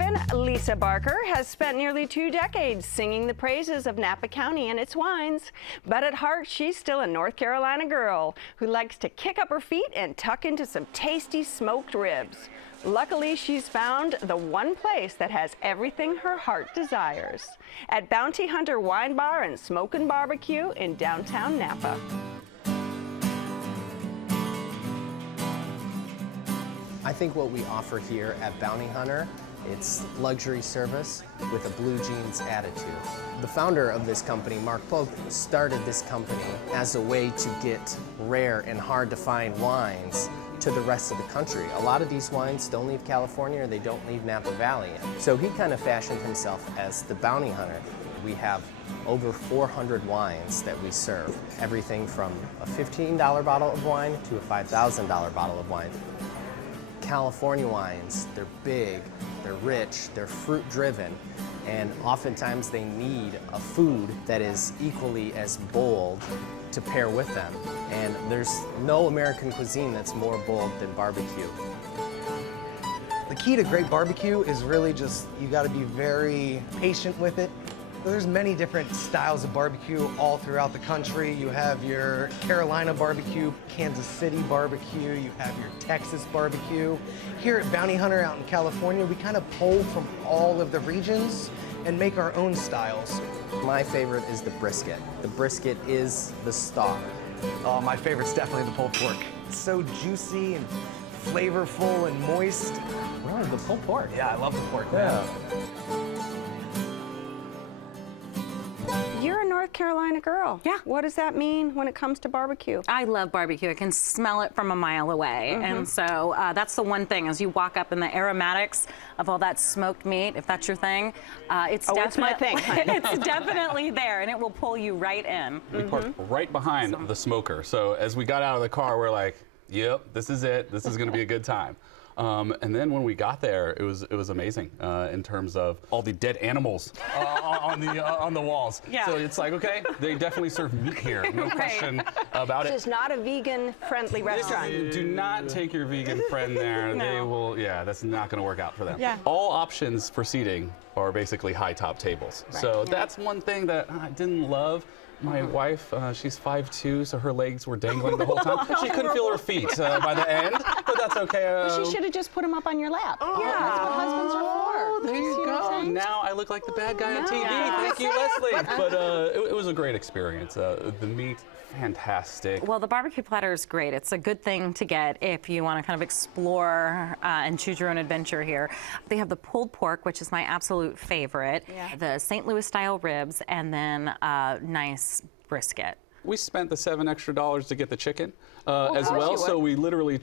Haven, Lisa Barker has spent nearly 2 decades singing the praises of Napa County and its wines. But at heart, she's still a North Carolina girl who likes to kick up her feet and tuck into some tasty smoked ribs. Luckily, she's found the one place that has everything her heart desires at Bounty Hunter Wine Bar and Smokin Barbecue in downtown Napa. I think what we offer here at Bounty Hunter, it's luxury service with a blue jeans attitude. The founder of this company, Mark Pope, started this company as a way to get rare and hard to find wines to the rest of the country. A lot of these wines don't leave California or they don't leave Napa Valley. So he kind of fashioned himself as the bounty hunter. We have over 400 wines that we serve. Everything from a $15 bottle of wine to a $5,000 bottle of wine. California wines, they're big, they're rich, they're fruit driven, and oftentimes they need a food that is equally as bold to pair with them. And there's no American cuisine that's more bold than barbecue. The key to great barbecue is really just, you gotta be very patient with it. There's many different styles of barbecue all throughout the country. You have your Carolina barbecue, Kansas City barbecue, you have your Texas barbecue. Here at Bounty Hunter out in California, we kind of pull from all of the regions and make our own styles. My favorite is the brisket. The brisket is the star. Oh, my favorite's definitely the pulled pork. It's so juicy and flavorful and moist. Really, the pulled pork? Yeah, I love the pork. Yeah. You're a North Carolina girl. Yeah. What does that mean when it comes to barbecue? I love barbecue. I can smell it from a mile away. And so that's the one thing, as you walk up in the aromatics of all that smoked meat, if that's your thing, it's it's my thing, honey. It's definitely there, and it will pull you right in. We parked right behind the smoker. So as we got out of the car, we're like, yep, this is it. This is going to be a good time. And then when we got there, it was amazing in terms of all the dead animals on the walls. Yeah. So it's like, okay, they definitely serve meat here, no question about it. This is not a vegan-friendly restaurant. Do not take your vegan friend there. No. They will, yeah, that's not going to work out for them. Yeah. All options for seating are basically high top tables. Right. So that's one thing that I didn't love. My wife, she's 5'2", so her legs were dangling the whole time. She couldn't feel her feet by the end, but that's okay. She should have just put him up on your lap. Yeah. That's what husbands are for. There you See what I'm go. saying? Now I look like the bad guy on TV. Yeah. Thank you, Leslie. But it was a great experience. The meat, fantastic. Well, the barbecue platter is great. It's a good thing to get if you want to kind of explore and choose your own adventure here. They have the pulled pork, which is my absolute favorite, the St. Louis style ribs, and then nice brisket. We spent the $7 extra to get the chicken as course well, you so would. we literally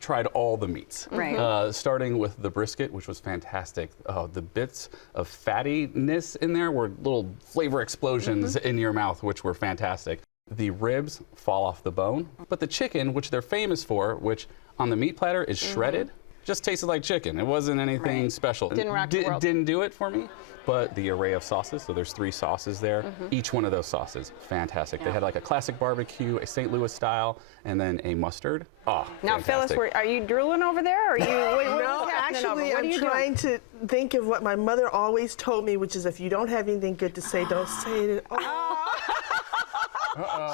tried all the meats. Right. Starting with the brisket, which was fantastic. The bits of fattiness in there were little flavor explosions in your mouth, which were fantastic. The ribs fall off the bone, but the chicken, which they're famous for, which on the meat platter is shredded, just tasted like chicken. It wasn't anything special. Didn't rock the world. Didn't do it for me. But the array of sauces, so there's 3 sauces there. Each one of those sauces, fantastic. They had like a classic barbecue, a St. Louis style, and then a mustard. Oh, Now, fantastic. Phyllis, are you drooling over there? Or are you? No, actually, I'm trying to think of what my mother always told me, which is if you don't have anything good to say, don't say it.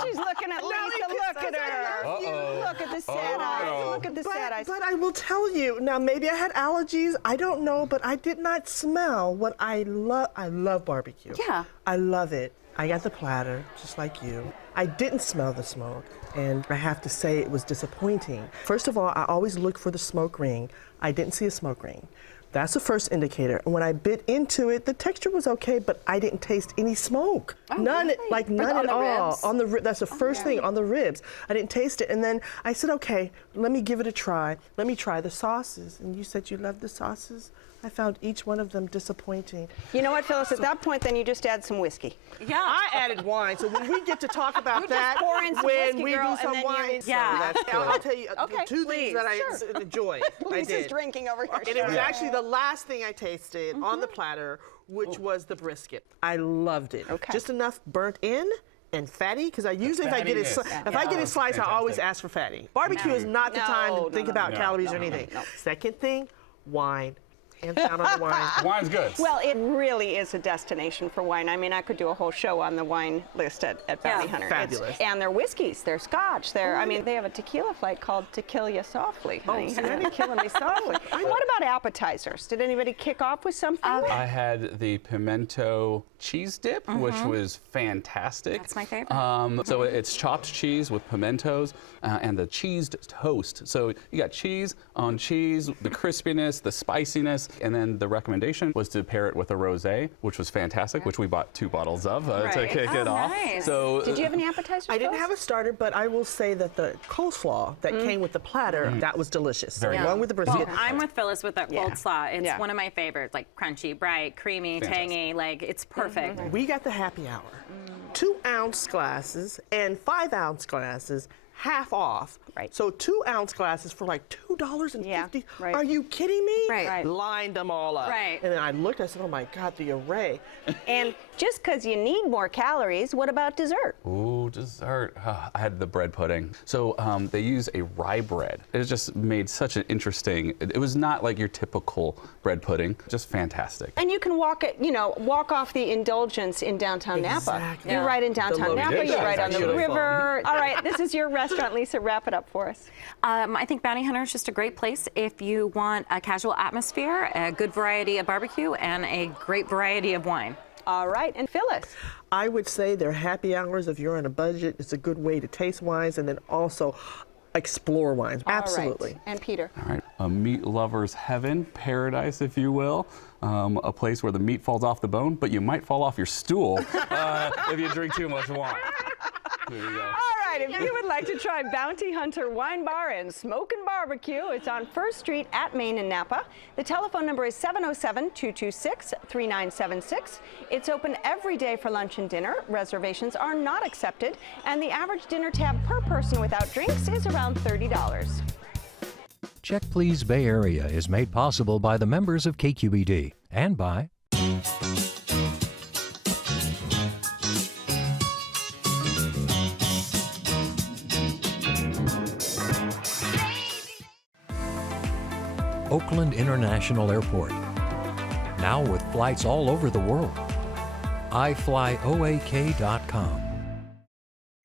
She's looking at Lisa. Look at her. Look at the sad eyes. Look at the sad eyes. But I will tell you, now maybe I had allergies, I don't know, but I did not smell what I love. I love barbecue. Yeah. I love it. I got the platter, just like you. I didn't smell the smoke, and I have to say it was disappointing. First of all, I always look for the smoke ring. I didn't see a smoke ring. That's the first indicator. And when I bit into it, the texture was okay, but I didn't taste any smoke. None, really? like none On at the all. ribs? On the that's the first thing, on the ribs. I didn't taste it. And then I said, okay, let me give it a try. Let me try the sauces. And you said you loved the sauces. I found each one of them disappointing. You know what, Phyllis? At that point, then you just add some whiskey. Yeah. I added wine, so when we get to talk about that, pour in some when whiskey, we girl, do some and then you- wine, Yeah. so that's I'll tell you Okay, the 2 please, things that I enjoyed. I Lisa's did. drinking over here. And it was actually the last thing I tasted on the platter, which was the brisket. I loved it. Okay. Just enough burnt in and fatty, because I usually if I get it fattiness. if I get it sliced, I always fantastic. ask for fatty. Barbecue is not the time No, to think no, about no, calories no, or anything. no. Second thing, wine. hands down on the wine. Wine's good. Well, it really is a destination for wine. I mean, I could do a whole show on the wine list at Bounty Hunter. Fabulous. And their whiskeys, their scotch, I mean, they have a tequila flight called To Kill You Softly, honey. see? Killing me softly. What about appetizers? Did anybody kick off with something? I had the pimento cheese dip, which was fantastic. That's my favorite. So it's chopped cheese with pimentos and the cheesed toast. So you got cheese on cheese, the crispiness, the spiciness, and then the recommendation was to pair it with a rosé, which was fantastic, which we bought 2 bottles of to kick it off. Nice. So Did you have any appetizers? I didn't Phyllis? have a starter, but I will say that the coleslaw that came with the platter, that was delicious. Very good. Along with the brisket. Well, I'm with Phyllis with that cold slaw. It's Yeah. one of my favorites, like crunchy, bright, creamy, tangy. Like, it's perfect. We got the happy hour. 2-ounce glasses and 5-ounce glasses, half off. Right. So 2-ounce glasses for like $2.50. Yeah, right. Are you kidding me? Right. Lined them all up. Right. And then I looked, I said, oh my God, the array. And just because you need more calories, what about dessert? Ooh, dessert. I had the bread pudding. So they use a rye bread. It just made such an interesting, it was not like your typical bread pudding, just fantastic. And you can walk off the Indulgence in downtown Napa. Exactly. You're right in downtown low Napa. did You're that. right on the Beautiful. river. All right, this is your restaurant, Lisa. Wrap it up for us. I think Bounty Hunter is just a great place if you want a casual atmosphere, a good variety of barbecue, and a great variety of wine. All right, and Phyllis. I would say their happy hours, if you're on a budget, it's a good way to taste wines and then also explore wines. Absolutely. All right. And Peter. All right, a meat lover's heaven, paradise, if you will. A place where the meat falls off the bone, but you might fall off your stool if you drink too much wine. There you go. All right, if you would like to try Bounty Hunter Wine Bar and Smokin' Barbecue, it's on 1st Street at Main in Napa. The telephone number is 707-226-3976. It's open every day for lunch and dinner. Reservations are not accepted, and the average dinner tab per person without drinks is around $30. Check Please Bay Area is made possible by the members of KQED and by Oakland International Airport. Now with flights all over the world. iFlyOAK.com.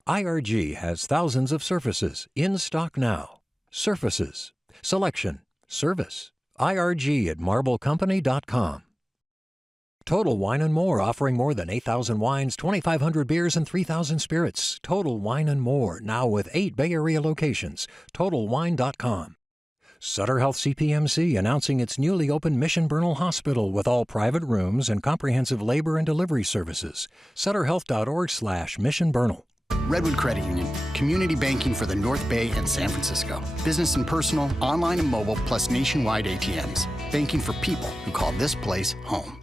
IRG has thousands of surfaces in stock now. Surfaces, selection, service. IRG at MarbleCompany.com. Total Wine & More, offering more than 8,000 wines, 2,500 beers, and 3,000 spirits. Total Wine & More, now with 8 Bay Area locations. TotalWine.com. Sutter Health CPMC announcing its newly opened Mission Bernal Hospital with all private rooms and comprehensive labor and delivery services. SutterHealth.org/Mission Bernal. Redwood Credit Union, community banking for the North Bay and San Francisco. Business and personal, online and mobile, plus nationwide ATMs. Banking for people who call this place home.